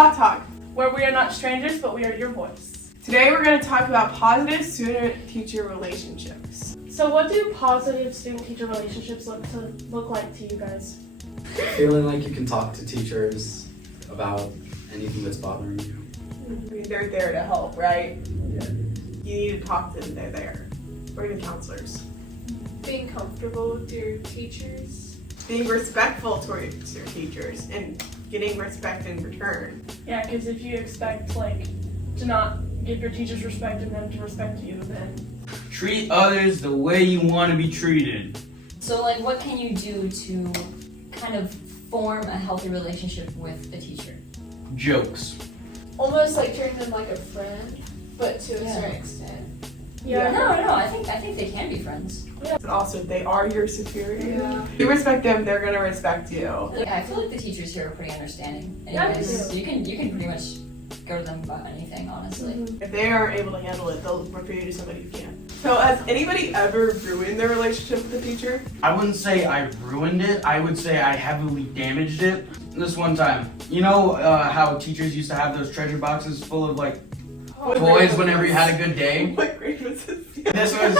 S.W.A.T Talk, where we are not strangers, but we are your voice. Today we're going to talk about positive student-teacher relationships. So what do positive student-teacher relationships look like to you guys? Feeling like you can talk to teachers about anything that's bothering you. I mean, they're there to help, right? Yeah. You need to talk to them, they're there. Or even counselors. Being comfortable with your teachers. Being respectful towards your teachers and getting respect in return. Yeah, because if you expect to not give your teachers respect and them to respect you, then treat others the way you want to be treated. So what can you do to kind of form a healthy relationship with a teacher? Jokes. Almost treat them like a friend, but to a certain extent. Yeah. No, I think they can be friends. But also, they are your superior. Yeah. If you respect them, they're going to respect you. Yeah, I feel like the teachers here are pretty understanding. Yeah, Anyways, you can pretty much go to them about anything, honestly. If they aren't able to handle it, they'll refer you to somebody who can. So has anybody ever ruined their relationship with the teacher? I wouldn't say I ruined it. I would say I heavily damaged it. This one time, you know how teachers used to have those treasure boxes full of toys whenever you had a good day? What grade was this? This was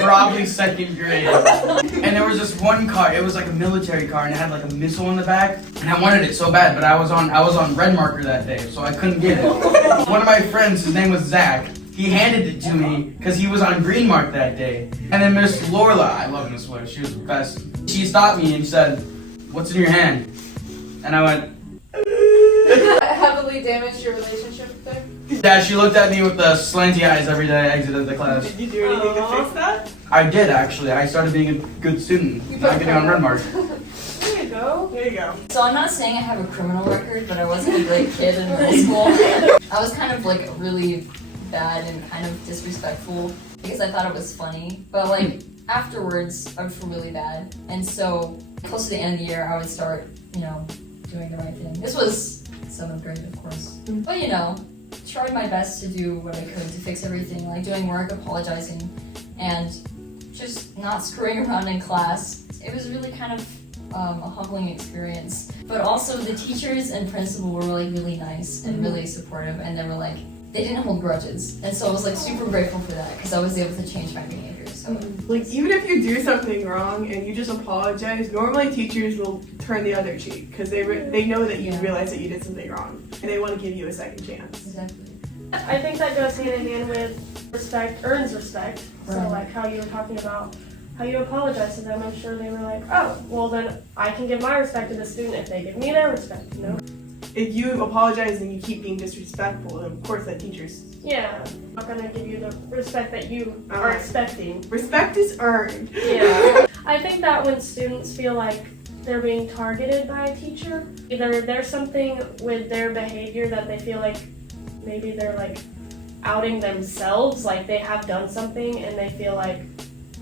probably second grade. And there was this one car, it was like a military car and it had a missile in the back. And I wanted it so bad, but I was on red marker that day, so I couldn't get it. One of my friends, his name was Zach, he handed it to me because he was on green mark that day. And then Miss Lorla, I love Miss Lorla, she was the best. She stopped me and said, "What's in your hand?" And I went, Heavily damaged your relationship with them? yeah, she looked at me with the slanty eyes every day I exited the class. Did you do anything to fix that? I did, actually. I started being a good student, not getting on red mark. there you go. There you go. So I'm not saying I have a criminal record, but I wasn't a great kid in middle school. I was kind of really bad and kind of disrespectful because I thought it was funny. But afterwards, I would feel really bad. And so close to the end of the year, I would start, doing the right thing. This was 7th grade, of course. But tried my best to do what I could to fix everything, doing work, apologizing, and just not screwing around in class. It was really kind of a humbling experience. But also the teachers and principal were really nice and really supportive, and they didn't hold grudges. And so I was super grateful for that because I was able to change my behavior. So even if you do something wrong and you just apologize, normally teachers will turn the other cheek because they know that you realize that you did something wrong and they want to give you a second chance. exactly. I think that goes hand in hand with respect earns respect. So Right. how you were talking about how you apologize to them, I'm sure they were oh, well then I can give my respect to the student if they give me their respect, If you apologize and you keep being disrespectful, then of course that teacher's... Yeah, I'm not gonna give you the respect that you are expecting. Respect is earned. Yeah. I think that when students feel like they're being targeted by a teacher, either there's something with their behavior that they feel maybe they're outing themselves, they have done something and they feel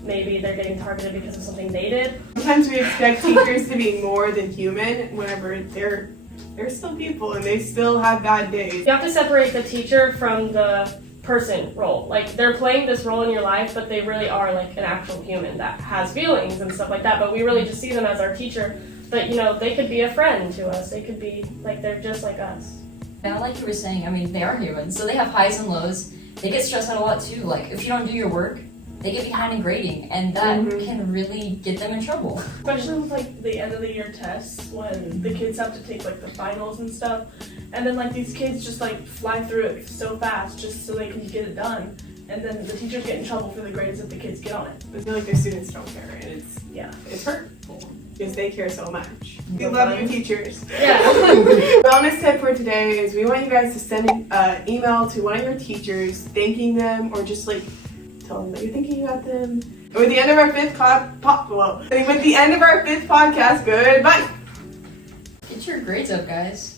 maybe they're getting targeted because of something they did. Sometimes we expect teachers to be more than human whenever they're still people and they still have bad days. You have to separate the teacher from the person role. They're playing this role in your life, but they really are an actual human that has feelings and stuff like that, but we really just see them as our teacher. But they could be a friend to us. They could be they're just like us. Now, like you were saying, they are humans, so they have highs and lows. They get stressed out a lot too. If you don't do your work, they get behind in grading, and that can really get them in trouble. Especially with the end of the year tests when the kids have to take the finals and stuff, and then these kids just fly through it so fast just so they can get it done, and then the teachers get in trouble for the grades that the kids get on it. I feel like the students don't care and it's hurtful because they care so much. We love you, teachers. Yeah. Wellness tip for today is we want you guys to send an email to one of your teachers thanking them or just tell them that you're thinking about them. And with the end of our fifth podcast, goodbye. Get your grades up, guys.